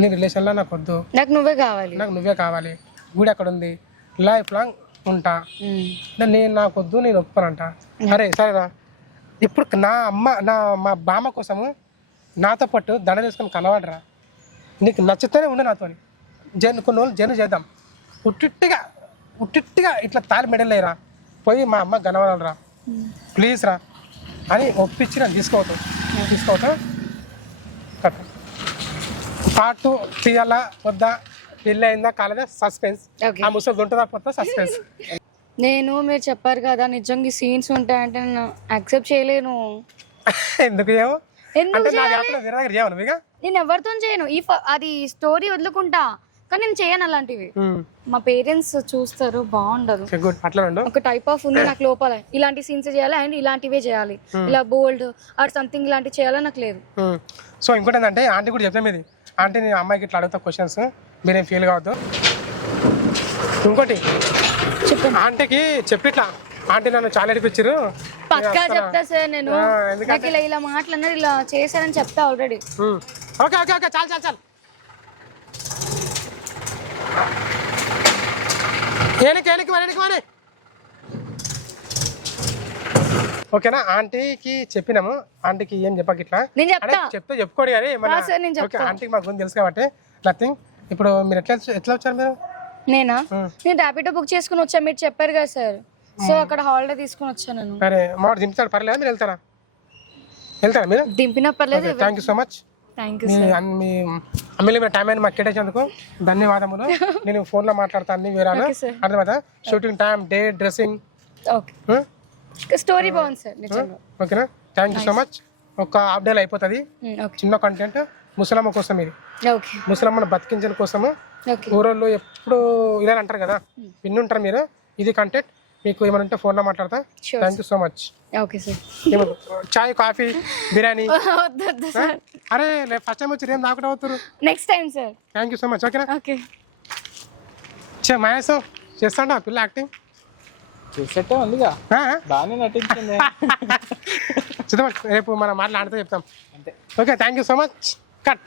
నీ రిలేషన్లో నాకు వద్దు, నాకు నువ్వే కావాలి. నాకు నువ్వే కావాలి, గుడి అక్కడ ఉంది, లైఫ్ లాంగ్ ఉంటా, నేను నాకు వద్దు, నేను ఒప్పుకోనంట. అరే సరేరా, ఇప్పుడు మా బామ్మ కోసము నాతో పాటు దండ తీసుకొని కలవాడరా, నీకు నచ్చితేనే ఉండు నాతో, కొన్ని రోజులు జర్నీ చేద్దాం, ఉట్టిగా ఇట్లా తాలి మెడలేరా, పోయి మా అమ్మ కనవాలరా ప్లీజ్ రా అని ఒప్పించి నన్ను తీసుకోవటం కట్ట. పార్ట్ 2 తీయాలా వద్దా, పెళ్ళి అయిందా కాలేదా సస్పెన్స్, ఆ ముసలి ఉంటుందా పోతా సస్పెన్స్. మీరు చెప్పారు కదా నిజంగా సీన్స్ ఉంటాయంటే నేను యాక్సెప్ట్ చేయలేను. ఎందుకు ఏమో అంటే నేను ఎవరితో చేయను, అది స్టోరీ వదులుకుంటా, కానీ నేను చేయను అలాంటివి. మా పేరెంట్స్ చూస్తారు, బాగుండదు. ఒక టైప్ ఆఫ్ ఉంది నాకు లోపల, ఇలాంటి సీన్స్ చేయాలి అండ్ ఇలాంటివే చేయాలి, ఇలా బోల్డ్ ఆర్ సంథింగ్ ఇలాంటివి చేయాలని నాకు లేదు. సో ఇంకోటి ఏంటంటే ఆంటీ కూడా చెప్పాం, ఇది ఆంటీ నేను అమ్మాయికి ఇట్లా అడుగుతా క్వశ్చన్స్, మీరేం ఫీల్ కావద్దు. ఇంకోటి చెప్పండి, ఆంటీకి చెప్పి ఇట్లా, ఆంటీ నన్ను చాలా అడిపించారు పక్కా చెప్తా సార్, నేను నాకు ఇలా మాట్లాడినారు, ఇలా చేశారని చెప్తా ఆల్రెడీ. ఓకే ఓకే ఓకే చాలు ఓకేనా. ఆంటీకి చెప్పినాము, ఆంటీకి ఏం చెప్పక ఇట్లా చెప్తే చెప్పుకోడు కానీ ఆంటీకి మా గురించి తెలుసు కాబట్టి నథింగ్. ఇప్పుడు మీరు ఎట్లా వచ్చారు మీరు? నేను ర్యాపిడో బుక్ చేసుకుని వచ్చా, మీరు చెప్పారు కదా సార్, సో అక్కడ హాలిడే తీసుకుని వచ్చాను నేను. సరే మాకు దింపుతాడు, పర్లేదు మీరు వెళ్తారా మీరు? దింపినా పర్లేదు. థ్యాంక్ యూ సో మచ్, మీ అమ్మాయిలు టైం అయినా మాకు కేటాయించేందుకు ధన్యవాదములు. నేను ఫోన్లో మాట్లాడతాను అన్ని వివరాలు, అర్థమవుతా? Shooting time, date, dressing, story బాగుంది సార్. ఓకేనా, థ్యాంక్ యూ సో మచ్. ఒక హాఫ్ డేలో అయిపోతుంది, చిన్న కంటెంట్ ముసలమ్మ కోసం, ఇది ముసలమ్మను బతికించడం కోసము. ఊరోళ్ళు ఎప్పుడు ఇలా అంటారు కదా, విన్ని ఉంటారు మీరు, ఇది కంటెంట్. మీకు ఏమైనా ఉంటే ఫోన్లో మాట్లాడతా. Thank you so much. Chai, coffee, biryani? అరే ఫస్ట్ టైం వచ్చి ఏం దాకుండా అవుతారు, next time sir. Thank you so much. ఓకేనా. మహేష్ చేస్తాడా పిల్ల యాక్టింగ్? చూసేట్టే ఉందిగా, బాగానే నటించింది. చూద్దాం, రేపు మనం మాట్లాడితే చెప్తాం. Okay, thank you so much. Cut.